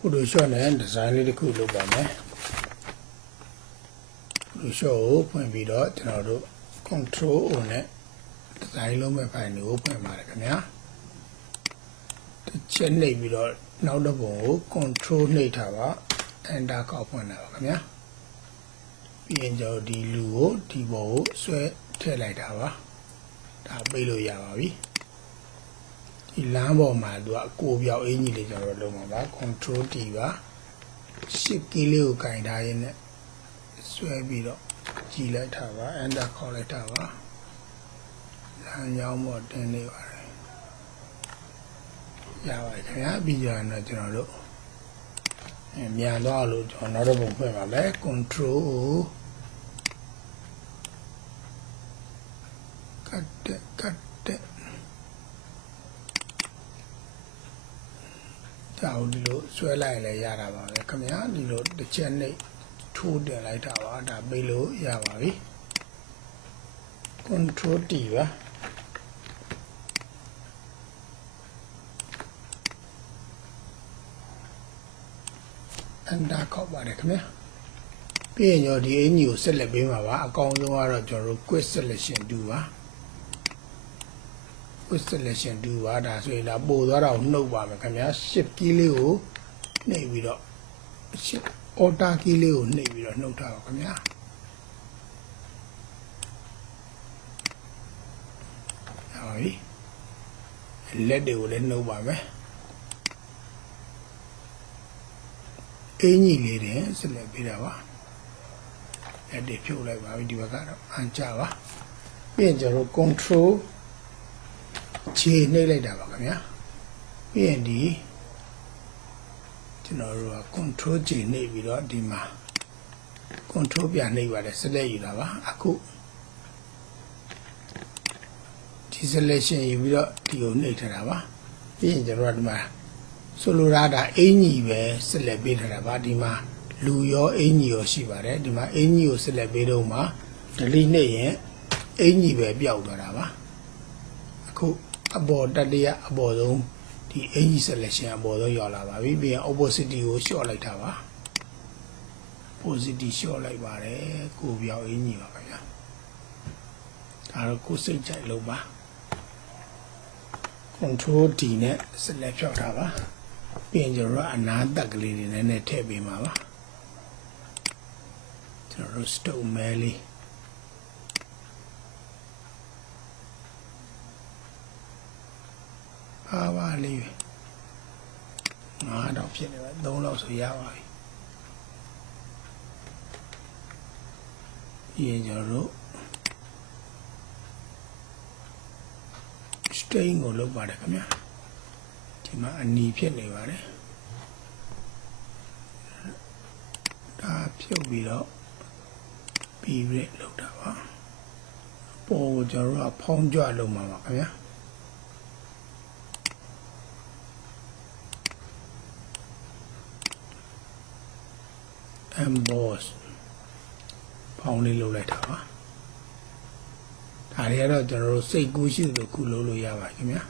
Photoshop နဲ့ design လေးတစ်ခုလုပ်ပါမယ် Photoshop ကိုဖွင့်ပြီးတော့ကျွန်တော်တို့ Control O နဲ့ design လုပ်မဲ့ file ကိုဖွင့်ပါတယ်ခင်ဗျာတစ်ချက်နှိပ်ပြီးတော့နောက်တစ်ပုံကို Control နှိပ်ထားပါ Enter ကောက်ဖွင့်လာပါခင်ဗျာပြီးရင်ကျွန်တော်ဒီလူကိုဒီပေါ်ကိုဆွဲထည့်လိုက်တာပါဒါပေးလို့ရပါပြီဒီလမ်းပေါ်မှာသူကအကိုပြောက်အင်းကြီးလေးကျွန်တော်တို့လုပ်မှာပါ Control T ပါ Shift key လေးကိုကင်ထားရင်းနဲ့ဆွဲပြီးတော့ကြည့်လိုက်တာပါ Enter ခေါက်လိုက်တာပါလမ်းကြောင်းပေါ်တင်နေပါတယ်ရပါတယ်ခင်ဗျာပြီးကြရင်တော့ကျွန်တော်တို့မြန်သွားလို့ကျွန်တော်နောက်တစ်ပုံဖွင့်ပါမယ် Control cut ကြောက်ဒီလိုဆွဲလိုက်လည်းရတာပါပဲခင်ဗျာဒီလိုတစ်ချက်နဲ့ထိုးတင်လိုက်တာပါဒါပေးလို့ရပါပြီ Control T ပါEnter ခောက်ပါတယ်ခင်ဗျာပြီးရင်ကျွန်တော်ဒီအင်ကြီးကိုဆက်လက်ပေးမှာပါအကောင်းဆုံးကတော့ကျွန်တော်တို့ Quick Selection 2ပါ Quick Selection 2ပါဒါဆိုရင်ဒါပို့သွားတာကိုနှုတ်ပါမယ်ခင်ဗျာ Shift key လေးကိုနှိပ်ပြီးတော့ Alt key လေးကိုနှိပ်ပြီးတော့နှုတ်ထားပါခင်ဗျာဟုတ်ပြီလက်တွေကိုလည်းနှုတ်ပါမယ်အင်းကြီးလေးတင်ဆက်လက်ပေးတာပါလက်တွေဖြုတ်လိုက်ပါပြီဒီဘက်ကတော့အန်ချပါပြီးရင်ကျွန်တော် Control J နှိပ်လိုက်တာပါခင်ဗျာပြီးရင်ဒီကျွန်တော်တို့က Control J နှိပ်ပြီးတော့ဒီမှာ Control ပြန်နှိပ်ပါတယ်ဆက်လက်ယူတာပါအခုဒီ selection ယူပြီးတော့ဒီကိုနှိပ်ထားတာပါပြီးရင်ကျွန်တော်တို့ကဒီမှာဆိုလိုတာဒါအင်ကြီးပဲဆက်လက်ပေးထားတာပါဒီမှာလူရောအင်ကြီးရောရှိပါတယ်ဒီမှာအင်ကြီးကိုဆက်လက်ပေးတော့မှ delete နှိပ်ရင်အင်ကြီးပဲပျောက်သွားတာပါအခုအပေါ်တတိယအပေါ်ဆုံးဒီအင်ကြီး selection အပေါ်ဆုံးရောက်လာပါပြီပြီးရင် opposite ကို short လိုက်တာပါ opposite short လိုက်ပါတယ်ကိုပြောက်အင်ကြီးပါခင်ဗျာဒါတော့ကိုစိတ်ကြိုက်လို့ပါ Control D နဲ့ select ဖြောက်ထားပါပြီးရင်ကျွန်တော်တို့အနားတက်ကလေးတွေနည်းနည်းထည့်ပေးမှာပါကျွန်တော်တို့ stone မဲလေးအားပါလေး9တော့ဖြစ်နေပါ3လောက်ဆိုရပါပြီပြီးရင်ကျွန်တော်တို့ stain ကိုလုပ်ပါတယ်ခင်ဗျာဒီမှာအနီဖြစ်နေပါတယ်ဒါဖြုတ်ပြီးတော့ပြီးရလောက်တာပါပေါ်ကိုကျွန်တော်တို့ကဖောင်းကြွလုပ်မှာပါခင်ဗျာemboss ဖောင်းလေးလုပ်လိုက်တာပါဒါတွေကတော့ကျွန်တော်တို့စိတ်ကူးရှိသလိုခုလုပ်လို့ရပါခင်ဗျာ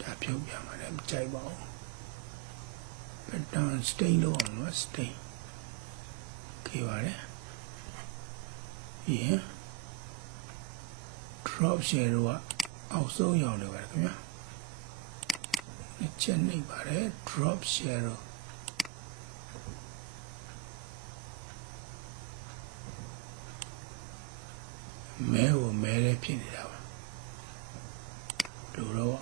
ဒါဖြုတ်ပြမှာလည်းမကြိုက်ပါဘူး pattern stain လုပ်အောင်လို့ stain ခေပါတယ်ပြီးရင် drop shadow ကအောက်ဆုံးရောက်နေပါတယ်ခင်ဗျာချက်နှိပ်ပါတယ် drop shadowမဲကိုမဲလေးဖြစ်နေတာပါလို့တော့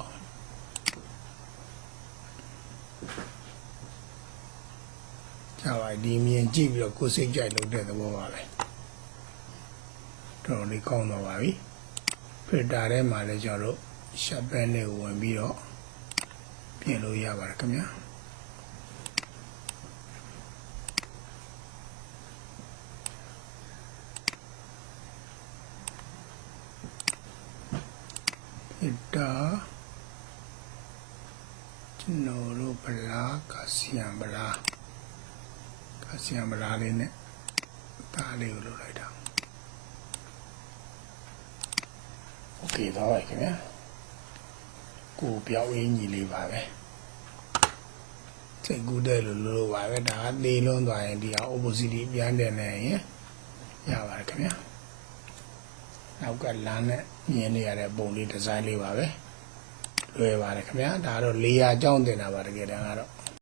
ကြာပါဒီမြင်ကြည့်ပြီးတော့ကိုယ်စိတ်ကြိုက်လုပ်တဲ့သဘောပါပဲတော်လေးကောင်းတော့ပါပြီ filter ထဲမှာလည်းကျွန်တော်တို့ sharpen လေးကိုဝင်ပြီးတော့ပြင်လို့ရပါတယ်ခင်ဗျာဒါကျွန်တော်တို့ဗလာကဆီယံဗလာလေးနဲ့ဒါလေးကိုလုပ်လိုက်တာโอเคတော့ပါခင်ဗျာကိုပြောင်းရင်းကြီးလေးပါပဲ စိတ်ကူးတဲ့လိုပါပဲဒါကသေးလွန်းသွားရင်ဒီဟာ opposite ပြန်တယ်နေရင်ရပါတယ်ခင်ဗျာနောက်ကလမ်းနဲ့မြင်နေရတဲ့ပုံလေးဒီဇိုင်းလေးပါပဲလွယ်ပါတယ်ခင်ဗျာဒါတော့ layer အကြောင်းတင်တာပါတကယ်တမ်းကတော့